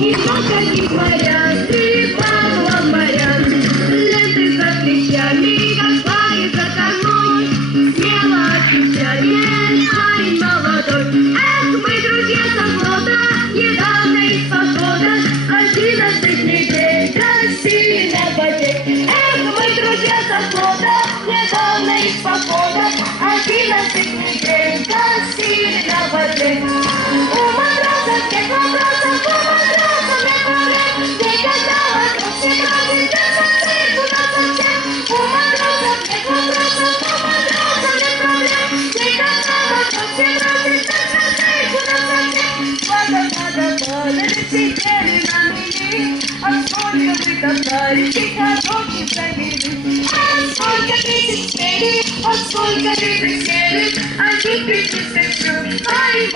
И много несмотря, ты Павла моря, ленты за плечами, как за кормой, смело отвечает парень молодой. Эх, мы друзья со флота, недавно из похода, 11 недель гостили на воде. Эх, мы друзья со флота, недавно из похода, 11 недель гостили на воде. У матросов нет вопросов, у матросов нет проблем, никогда вокруг все бросит, да совсем туда совсем. У матросов нет вопросов, у матросов нет проблем, никогда вокруг все бросит, да совсем туда совсем. Пада, сидели на мели, а сколько вы топтались, и короче завели. А сколько тысяч сели, а сколько вы присели, а теперь все, ай,